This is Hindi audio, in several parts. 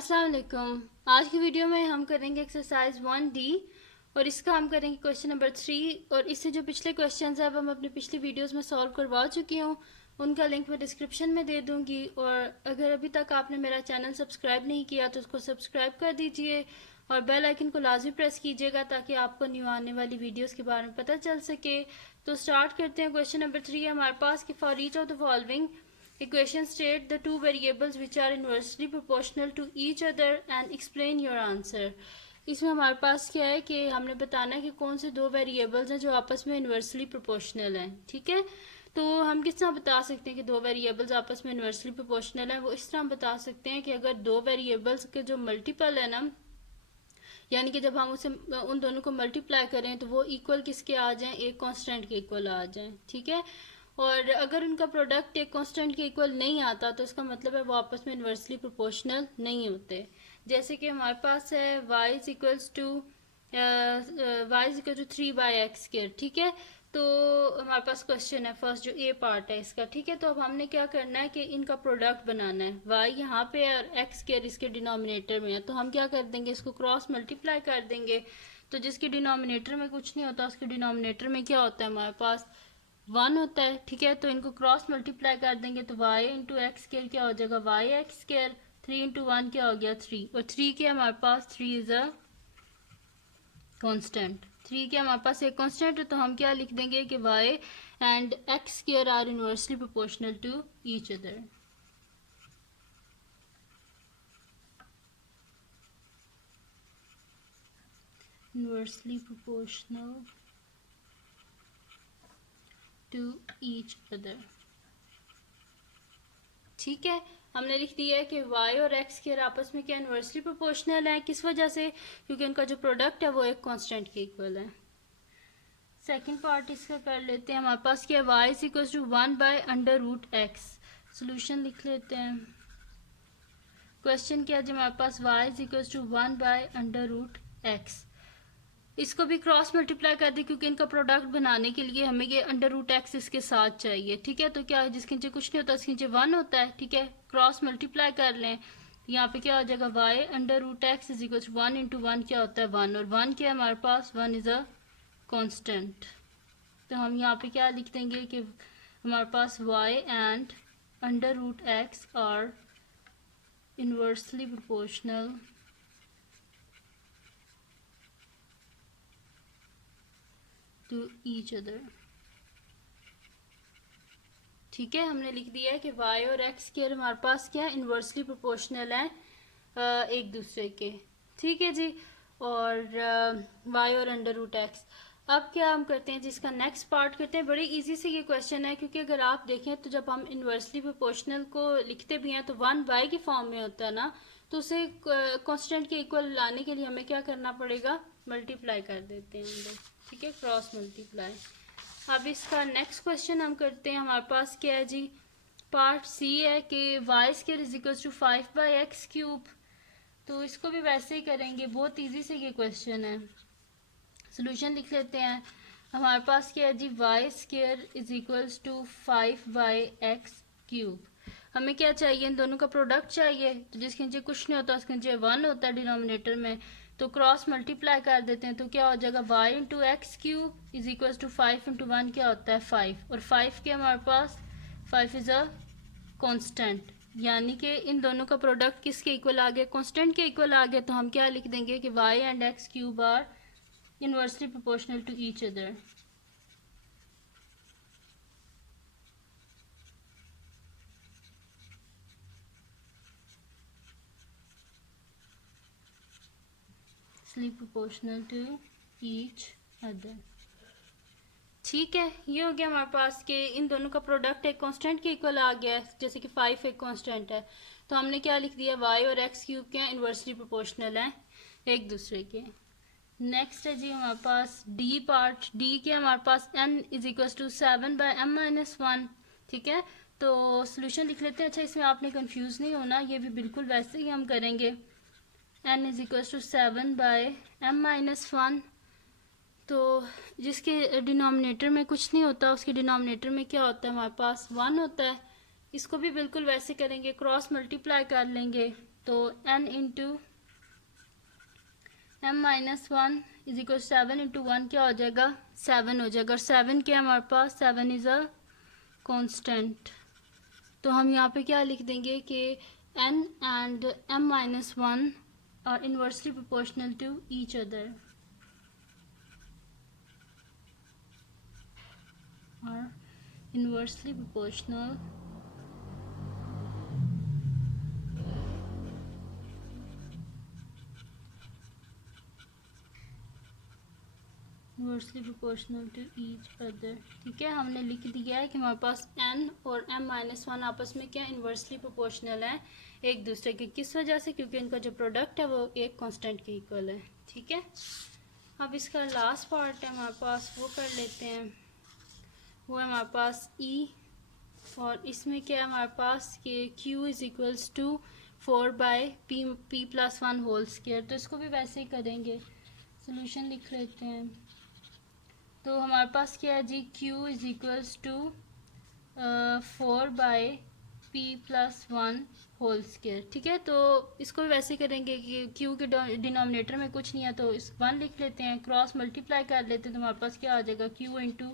अस्सलाम वालेकुम। आज की वीडियो में हम करेंगे एक्सरसाइज 1D और इसका हम करेंगे क्वेश्चन नंबर 3। और इससे जो पिछले क्वेश्चंस हैं वो हम अपनी पिछली वीडियोस में सॉल्व करवा चुकी हूँ, उनका लिंक मैं डिस्क्रिप्शन में दे दूँगी। और अगर अभी तक आपने मेरा चैनल सब्सक्राइब नहीं किया तो उसको सब्सक्राइब कर दीजिए और बेल आइकन को लाजमी प्रेस कीजिएगा ताकि आपको न्यू आने वाली वीडियोज़ के बारे में पता चल सके। तो स्टार्ट करते हैं। क्वेश्चन नंबर 3 हमारे पास कि for each of the following equation state the two variables which are inversely proportional to each other and explain your answer। इसमें हमारे पास क्या है कि हमने बताना है कि कौन से दो वेरिएबल्स हैं जो आपस में इन्वर्सली प्रोपोर्शनल हैं। ठीक है, तो हम किस तरह बता सकते हैं कि दो वेरिएबल्स आपस में इन्वर्सली प्रोपोर्शनल हैं? वो इस तरह हम बता सकते हैं कि अगर दो वेरिएबल्स के जो मल्टीपल है ना, यानी कि जब हम उसे उन दोनों को मल्टीप्लाई करें तो वो इक्वल किसके आ जाएं? एक कांस्टेंट के इक्वल आ जाएं। ठीक है, और अगर उनका प्रोडक्ट एक कांस्टेंट के इक्वल नहीं आता तो इसका मतलब है वो आपस में इन्वर्सली प्रोपोर्शनल नहीं होते। जैसे कि हमारे पास है y is equals to 3/x²। ठीक है, तो हमारे पास क्वेश्चन है फर्स्ट जो ए पार्ट है इसका। ठीक है, तो अब हमने क्या करना है कि इनका प्रोडक्ट बनाना है। y यहाँ पे और x² इसके डिनोमिनेटर में है, तो हम क्या कर देंगे, इसको क्रॉस मल्टीप्लाई कर देंगे। तो जिसके डिनोमिनेटर में कुछ नहीं होता उसके डिनोमिनेटर में क्या होता है? हमारे पास 1 होता है। ठीक है, तो इनको क्रॉस मल्टीप्लाई कर देंगे तो y इंटू x² क्या हो जाएगा? y(x²). 3 इंटू 1 क्या हो गया? 3। और 3 के हमारे पास 3 इज अ कांस्टेंट। 3 के हमारे पास एक कांस्टेंट है, तो हम क्या लिख देंगे कि y and x² are inversely proportional to each other. Inversely proportional to each other. ठीक है, हमने लिख दिया है कि y और x के आपस में क्या इनवर्सली प्रोपोर्शनल है। किस वजह से? क्योंकि उनका जो प्रोडक्ट है वो एक कांस्टेंट के इक्वल है। सेकंड पार्ट इसका कर लेते हैं। हमारे पास क्या है? y is equal to 1/√x। Solution लिख लेते हैं। क्वेश्चन क्या है जी? हमारे पास y is equal to 1/√x। इसको भी क्रॉस मल्टीप्लाई कर दें क्योंकि इनका प्रोडक्ट बनाने के लिए हमें ये √x इसके साथ चाहिए। ठीक है, तो क्या है, जिसके नीचे कुछ नहीं होता उसके नीचे 1 होता है। ठीक है, क्रॉस मल्टीप्लाई कर लें, यहाँ पे क्या हो जाएगा? y √x is equal to 1 into 1 क्या होता है? 1। और 1 क्या है हमारे पास? 1 इज अ कांस्टेंट। तो हम यहाँ पे क्या लिख देंगे कि हमारे पास y and √x are inversely proportional to each other. ठीक है, हमने लिख दिया है कि y और x के हमारे पास क्या है? इनवर्सली प्रोपोर्शनल है एक दूसरे के। ठीक है जी, और y और √x। अब क्या हम करते हैं जिसका नेक्स्ट पार्ट करते हैं। बड़ी इजी से ये क्वेश्चन है क्योंकि अगर आप देखें तो जब हम इनवर्सली प्रोपोर्शनल को लिखते भी हैं तो 1y के फॉर्म में होता है ना, तो उसे कांस्टेंट के इक्वल लाने के लिए हमें क्या करना पड़ेगा? मल्टीप्लाई कर देते हैं हम लोग। ठीक है, क्रॉस मल्टीप्लाई। अब इसका नेक्स्ट क्वेश्चन हम करते हैं। हमारे पास क्या है जी? पार्ट सी है कि y² is equal to 5/x³। तो इसको भी वैसे ही करेंगे, बहुत इजी से ये क्वेश्चन है। सोल्यूशन लिख लेते हैं। हमारे पास क्या है जी? y² is equal to 5/x³। हमें क्या चाहिए? इन दोनों का प्रोडक्ट चाहिए, तो जिसके नीचे कुछ नहीं होता उसके नीचे 1 होता है डिनोमिनेटर में, तो क्रॉस मल्टीप्लाई कर देते हैं। तो क्या हो जाएगा? y into x³ is equal to 5 into 1 क्या होता है? 5। और 5 के हमारे पास 5 इज अ कांस्टेंट, यानी कि इन दोनों का प्रोडक्ट किसके इक्वल आ गया? कांस्टेंट के इक्वल आ गया। तो हम क्या लिख देंगे कि y and x³ are inversely proportional to each other. Proportional to each other. ठीक है, ये हो गया हमारे पास कि इन दोनों का प्रोडक्ट एक कांस्टेंट के इक्वल आ गया है, जैसे कि 5 एक कांस्टेंट है। तो हमने क्या लिख दिया? y और x³ के इनवर्सली प्रोपोर्शनल हैं एक दूसरे के। नेक्स्ट है जी हमारे पास डी पार्ट। डी के हमारे पास n is equal to 7/m-1। ठीक है, तो सोल्यूशन लिख लेते हैं। अच्छा, इसमें आपने कंफ्यूज नहीं होना, ये भी बिल्कुल वैसे ही हम करेंगे। n is equal to 7/m-1। तो जिसके डिनोमिनेटर में कुछ नहीं होता उसके डिनोमिनेटर में क्या होता है? हमारे पास 1 होता है। इसको भी बिल्कुल वैसे करेंगे, क्रॉस मल्टीप्लाई कर लेंगे। तो n into m-1 is equal 7 into 1 क्या हो जाएगा 7 हो जाएगा। और 7 क्या है हमारे पास 7 इज़ अ कांस्टेंट। तो हम यहाँ पे क्या लिख देंगे कि n and m-1 are inversely proportional to each other inversely proportional inversely proportional to each other. ठीक है, हमने लिख दिया है कि हमारे पास n और m-1 आपस में क्या इन्वर्सली प्रोपोर्शनल है एक दूसरे के। किस वजह से? क्योंकि इनका जो प्रोडक्ट है वो एक कांस्टेंट के इक्वल है। ठीक है, अब इसका लास्ट पार्ट है हमारे पास, वो कर लेते हैं। वो है हमारे पास e, और इसमें क्या है हमारे पास कि q is equals to 4/p+1 whole square. तो इसको भी वैसे ही करेंगे, सोल्यूशन लिख लेते हैं। तो हमारे पास क्या है जी q is equals to 4/p+1 whole square. ठीक है, तो इसको भी वैसे करेंगे कि q के डिनोमिनेटर में कुछ नहीं है तो इस 1 लिख लेते हैं, क्रॉस मल्टीप्लाई कर लेते हैं तो हमारे पास क्या आ जाएगा q into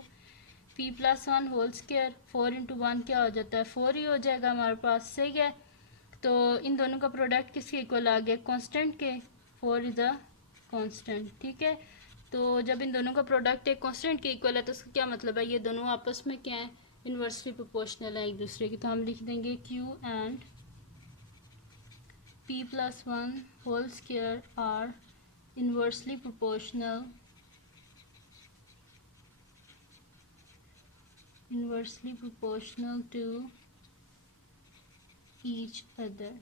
p+1 whole square. 4 into 1 क्या हो जाता है 4 ही हो जाएगा हमारे पास। सही है, तो इन दोनों का प्रोडक्ट किसके इक्वल आ गया कांस्टेंट के। 4 इज़ अ कांस्टेंट। ठीक है, तो जब इन दोनों का प्रोडक्ट एक कांस्टेंट के इक्वल है तो उसका क्या मतलब है, ये दोनों आपस में क्या है इन्वर्सली प्रोपोर्शनल है एक दूसरे की। तो हम लिख देंगे q and p+1 whole square are inversely proportional to each other.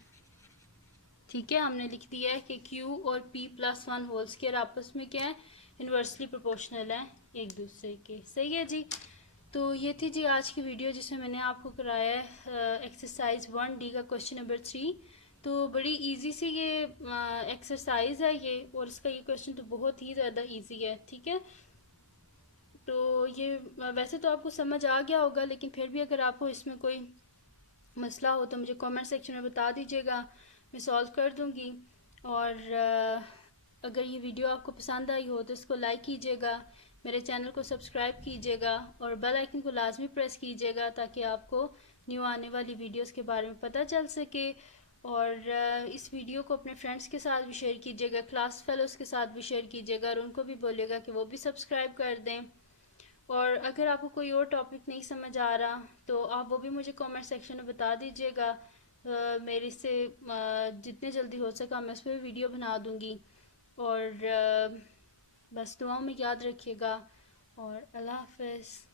ठीक है, हमने लिख दिया है कि q और p+1 होल स्क्वायर आपस में क्या है इन्वर्सली प्रोपोर्शनल है एक दूसरे के। सही है जी, तो ये थी जी आज की वीडियो जिसमें मैंने आपको कराया है एक्सरसाइज 1D का क्वेश्चन नंबर 3। तो बड़ी इजी सी ये एक्सरसाइज है ये, और इसका ये क्वेश्चन तो बहुत ही ज़्यादा इजी है। ठीक है, तो ये वैसे तो आपको समझ आ गया होगा, लेकिन फिर भी अगर आपको इसमें कोई मसला हो तो मुझे कमेंट सेक्शन में बता दीजिएगा, मैं सॉल्व कर दूँगी। और अगर ये वीडियो आपको पसंद आई हो तो इसको लाइक कीजिएगा, मेरे चैनल को सब्सक्राइब कीजिएगा और बेल आइकन को लाजमी प्रेस कीजिएगा ताकि आपको न्यू आने वाली वीडियोस के बारे में पता चल सके। और इस वीडियो को अपने फ्रेंड्स के साथ भी शेयर कीजिएगा, क्लास फेलोज़ के साथ भी शेयर कीजिएगा और उनको भी बोलिएगा कि वो भी सब्सक्राइब कर दें। और अगर आपको कोई और टॉपिक नहीं समझ आ रहा तो आप वो भी मुझे कमेंट सेक्शन में बता दीजिएगा। मेरे से जितने जल्दी हो सका मैं उस पर वीडियो बना दूँगी। और बस दुआओं में याद रखिएगा और अल्लाह हाफ़िज़।